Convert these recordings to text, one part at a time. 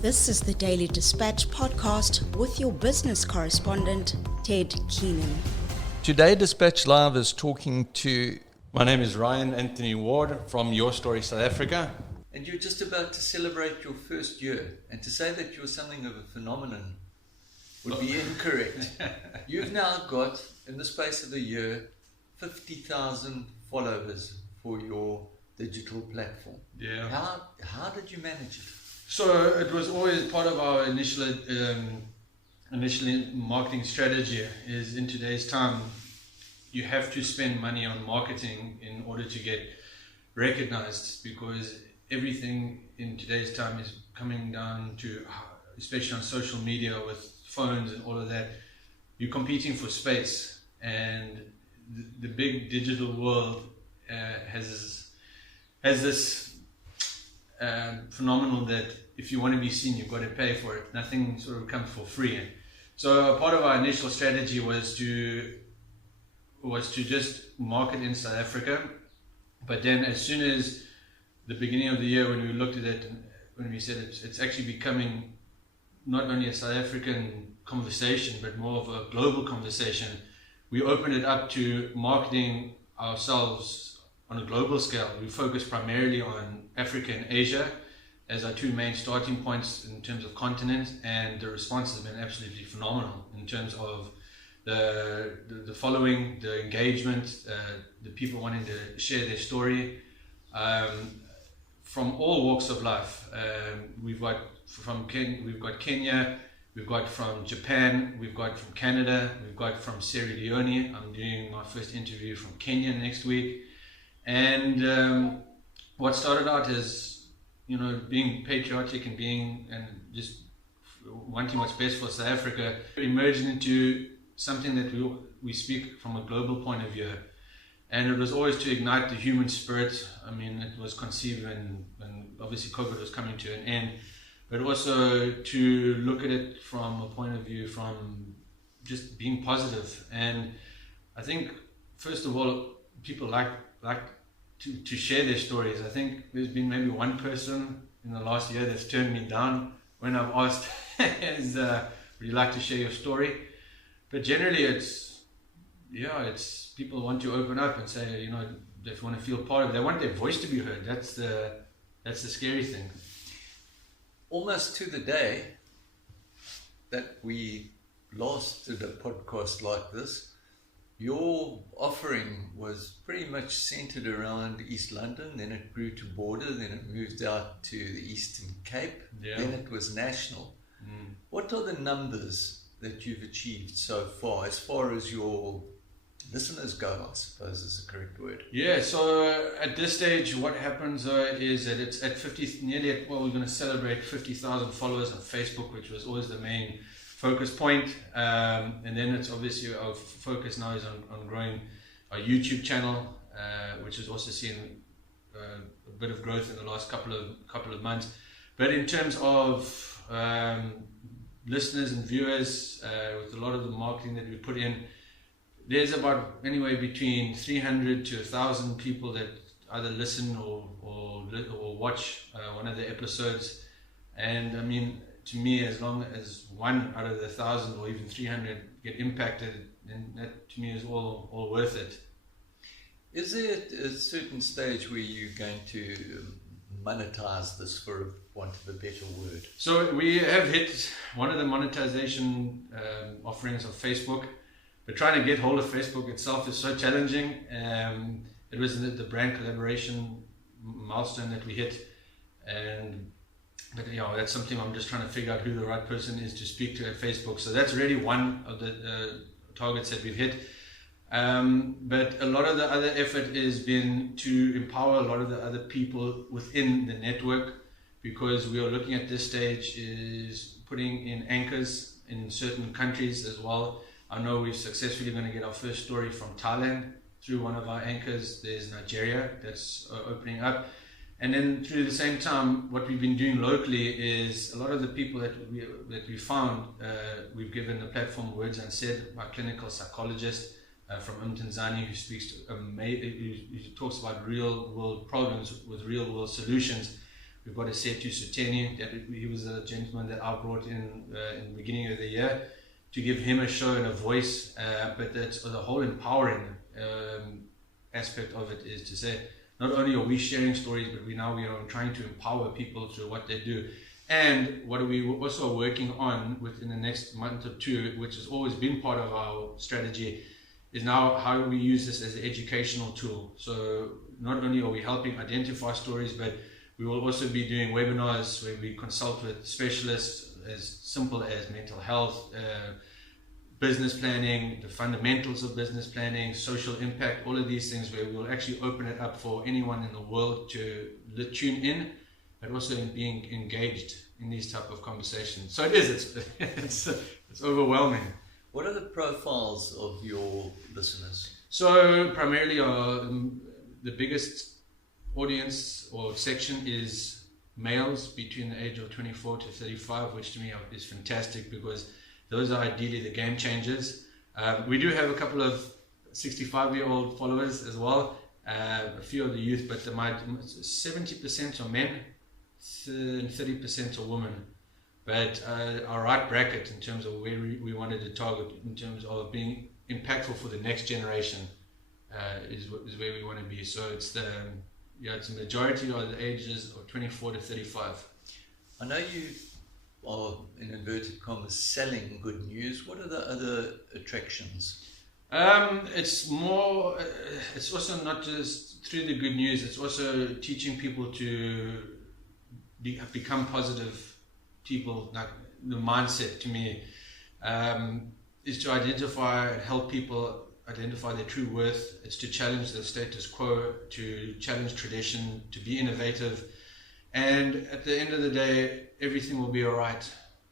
This is the Daily Dispatch podcast with your business correspondent, Ted Keenan. Today, Dispatch Live is talking to... My name is Ryan Anthony Ward from Your Story South Africa. And you're just about to celebrate your first year. And to say that you're something of a phenomenon would be incorrect. You've now got, in the space of a year, 50,000 followers for your digital platform. Yeah. How did you manage it? So it was always part of our initial marketing strategy is in today's time, you have to spend money on marketing in order to get recognized, because everything in today's time is coming down to, especially on social media with phones and all of that, you're competing for space, and the big digital world has this phenomenal that if you want to be seen, you've got to pay for it. Nothing sort of comes for free. So part of our initial strategy was to just market in South Africa. But then as soon as the beginning of the year, when we looked at it, when we said it's actually becoming not only a South African conversation, but more of a global conversation, we opened it up to marketing ourselves on a global scale. We focused primarily on Africa and Asia as our two main starting points in terms of continent, and the response has been absolutely phenomenal in terms of the following, the engagement, the people wanting to share their story from all walks of life. We've got Kenya, we've got from Japan, we've got from Canada, we've got from Sierra Leone. I'm doing my first interview from Kenya next week. And what started out as, being patriotic and just wanting what's best for South Africa emerged into something that we speak from a global point of view. And it was always to ignite the human spirit. I mean, it was conceived when obviously COVID was coming to an end, but also to look at it from a point of view from just being positive. And I think, first of all, people like to share their stories. I think there's been maybe one person in the last year that's turned me down when I've asked, would you like to share your story? But generally it's people want to open up and say, they want to feel part of it. They want their voice to be heard. That's the scary thing. Almost to the day that we last did a podcast like this, your offering was pretty much centered around East London, then it grew to Border, then it moved out to the Eastern Cape, then it was national. What are the numbers that you've achieved so far as your listeners go, I suppose is the correct word? Yeah, so at this stage, what happens is that it's at we're going to celebrate 50,000 followers on Facebook, which was always the main focus point. And then it's obviously our focus now is on growing our YouTube channel, which has also seen a bit of growth in the last couple of months. But in terms of listeners and viewers, with a lot of the marketing that we put in, there's about anywhere between 300 to 1,000 people that either listen or watch one of the episodes. And I mean, to me, as long as one out of the 1,000 or even 300 get impacted, then that to me is all worth it. Is there a certain stage where you're going to monetize this, for want of a better word? So we have hit one of the monetization offerings of Facebook, but trying to get hold of Facebook itself is so challenging. It was the brand collaboration milestone that we hit, but that's something I'm just trying to figure out who the right person is to speak to at Facebook. So that's really one of the targets that we've hit. But a lot of the other effort has been to empower a lot of the other people within the network, because we are looking at this stage is putting in anchors in certain countries as well. I know we're successfully going to get our first story from Thailand through one of our anchors. There's Nigeria that's opening up. And then through the same time, what we've been doing locally is a lot of the people that we found, we've given the platform Words Unsaid, my clinical psychologist from Tanzania, who talks about real world problems with real world solutions. We've got a Setu Suteni, that he was a gentleman that I brought in the beginning of the year to give him a show and a voice, but that's the whole empowering aspect of it is to say, not only are we sharing stories, but we are trying to empower people through what they do. And what we also are working on within the next month or two, which has always been part of our strategy, is now how do we use this as an educational tool. So not only are we helping identify stories, but we will also be doing webinars where we consult with specialists as simple as mental health, business planning, the fundamentals of business planning, social impact, all of these things where we'll actually open it up for anyone in the world to tune in, but also in being engaged in these type of conversations. So it's overwhelming. What are the profiles of your listeners? So primarily the biggest audience or section is males between the age of 24 to 35, which to me is fantastic because those are ideally the game changers. We do have a couple of 65-year-old followers as well, a few of the youth, but 70% are men and 30% are women. But our right bracket in terms of where we wanted to target in terms of being impactful for the next generation is where we want to be. So it's it's a majority of the ages of 24 to 35. I know you are, in inverted commas, selling good news. What are the other attractions? It's more, it's also not just through the good news, it's also teaching people to become positive people. Like the mindset to me is to identify and help people identify their true worth. It's to challenge the status quo, to challenge tradition, to be innovative. And at the end of the day, everything will be all right.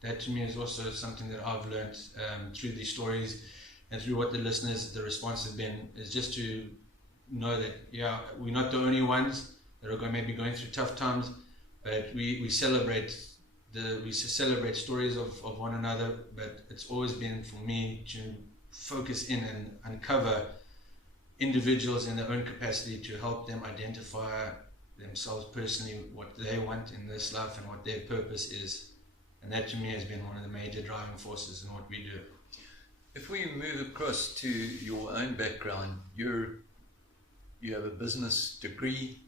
That to me is also something that I've learned through these stories and through what the listeners, the response has been, is just to know that, we're not the only ones that are maybe going through tough times, but we celebrate stories of one another. But it's always been for me to focus in and uncover individuals in their own capacity to help them identify themselves personally, what they want in this life and what their purpose is. And that to me has been one of the major driving forces in what we do. If we move across to your own background, you have a business degree,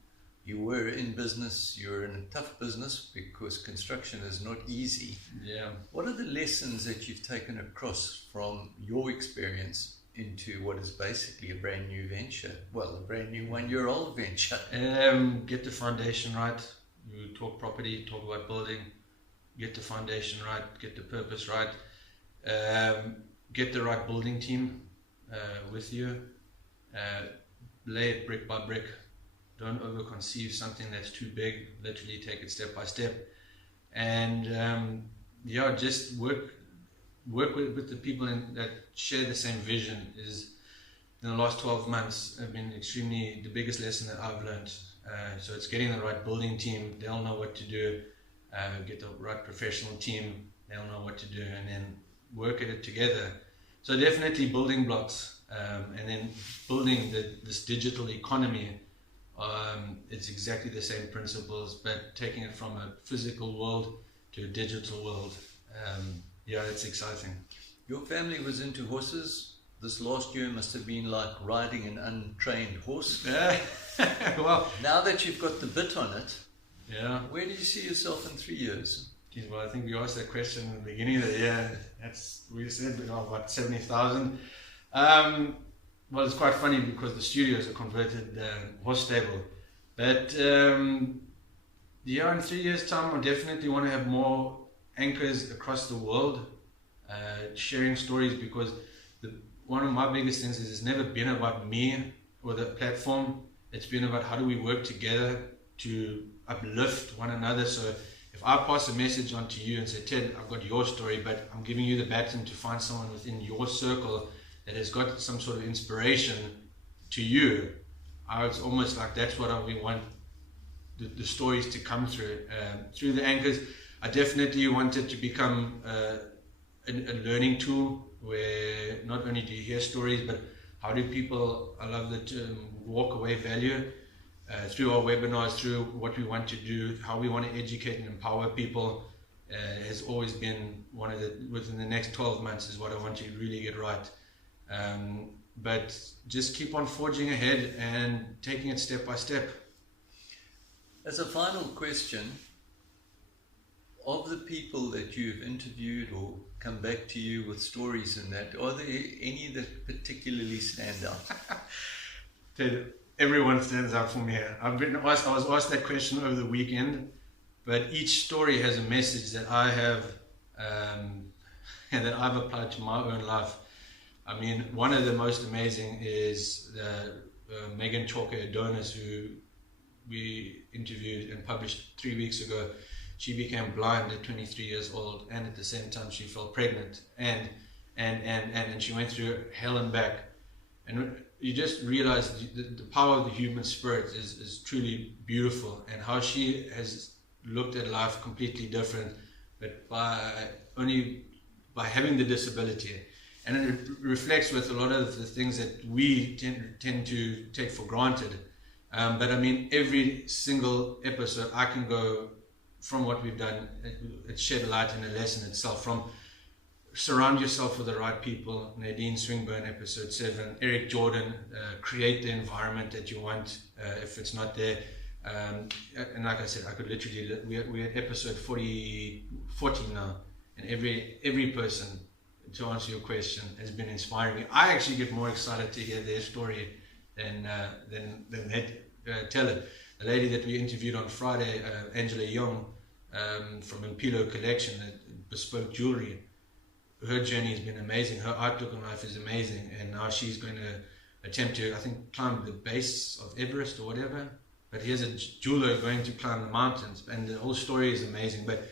you were in business, you're in a tough business because construction is not easy. Yeah. What are the lessons that you've taken across from your experience into what is basically a brand new venture? Well, a brand new 1-year-old venture. Get the foundation right. You talk property, talk about building, get the foundation right, get the purpose right, get the right building team with you, lay it brick by brick. Don't overconceive something that's too big. Literally take it step by step, and just work with the people that share the same vision. Is in the last 12 months have been extremely the biggest lesson that I've learned. So it's getting the right building team. They'll know what to do. Get the right professional team. They'll know what to do, and then work at it together. So definitely building blocks, and then building this digital economy. It's exactly the same principles, but taking it from a physical world to a digital world. It's exciting. Your family was into horses. This last year must have been like riding an untrained horse. Well, now that you've got the bit on it, where do you see yourself in 3 years? Well, I think we asked that question in the beginning of the year. We said about 70,000. Well, it's quite funny because the studio is a converted horse stable. But in 3 years' time, I definitely want to have more anchors across the world, sharing stories, because one of my biggest things is it's never been about me or the platform. It's been about how do we work together to uplift one another. So if I pass a message on to you and say, Ted, I've got your story, but I'm giving you the baton to find someone within your circle that has got some sort of inspiration to you, it's almost like that's what we want the stories to come through the anchors. I definitely want it to become a learning tool where not only do you hear stories, but how do people, I love the term, walk away value. through our webinars, through what we want to do, how we want to educate and empower people, has always been one of the, within the next 12 months is what I want to really get right. But just keep on forging ahead and taking it step by step. As a final question, of the people that you've interviewed or come back to you with stories and that, are there any that particularly stand out? Ted, everyone stands out for me here. I was asked that question over the weekend, but each story has a message that I have and that I've applied to my own life. I mean, one of the most amazing is Megan Chalker-Adonis, who we interviewed and published 3 weeks ago. She became blind at 23 years old, and at the same time she fell pregnant, and she went through hell and back. And you just realize the power of the human spirit is truly beautiful, and how she has looked at life completely different, but by having the disability. And it reflects with a lot of the things that we tend to take for granted. But I mean, every single episode I can go from what we've done, it shed light in a lesson itself. From surround yourself with the right people, Nadine Swinburne, episode 7, Eric Jordan, create the environment that you want if it's not there. And like I said, I could literally, we're at episode 40 now, and every person, to answer your question, has been inspiring me. I actually get more excited to hear their story than they tell it. The lady that we interviewed on Friday, Angela Young, from Impilo Collection, bespoke jewelry, her journey has been amazing. Her outlook on life is amazing, and now she's going to attempt to, I think, climb the base of Everest or whatever. But here's a jeweler going to climb the mountains, and the whole story is amazing. But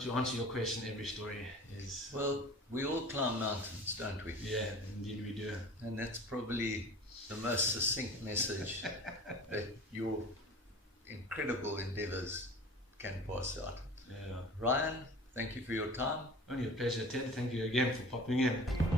to answer your question, every story is... Well, we all climb mountains, don't we? Yeah, indeed we do. And that's probably the most succinct message that your incredible endeavors can pass out. Yeah. Ryan, thank you for your time. Only a pleasure, Ted. Thank you again for popping in.